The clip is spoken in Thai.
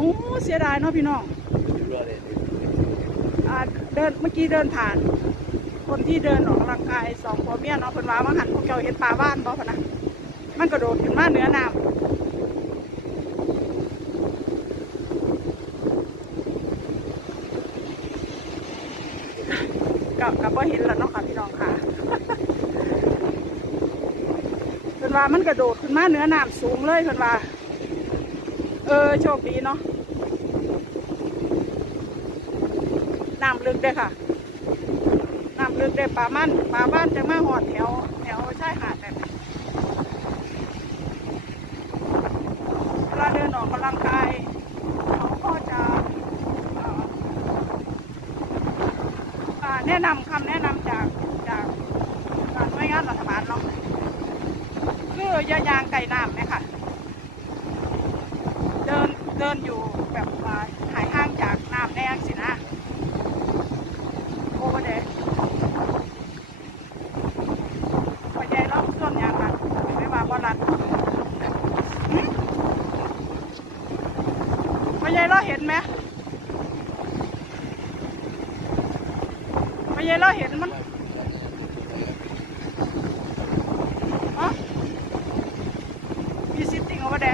อ้เสียดายเนาะพี่น้องเลยอ่าเดินเมื่อกี้เดินผ่าน คนที่เดินออกกำลังกายสองผัวเมียเนาะเพิ่นว่าว่าหันพวกเจ้าเห็นปลาบ้านบ่พะนะมันกระโดดขึ้นมาเหนือน้ำกับกับบ่เห็นแล้วเนาะค่ะพี่น้องค่ะเพิ่นว่ามันกระโดดขึ้นมาเหนือน้ำสูงเลยเพิ่นว่า เออโชคดีเนาะน้ำลึกเด้ค่ะน้ำลึกได้ปลามันปลาบ้านจะมาหอดแถวแถวชายหาดแบบเวลาเดินออกกำลังกายเขาก็จะอ่าแนะนำคำแนะนำจากจากการหน่วยงานรัฐบาลเนาะคืออยายางไก่น้ำไหมค่ะ ดินอยู่แบบว่ายห้างจากน้ำแดงสินะโอ้เด็กพอใจรอบส่วนอย่างนั้นไม่มาบ่รัดพอใจเราเห็นไหมพอใจเราเห็นมันฮะมีซิตติ้งเอาไปแด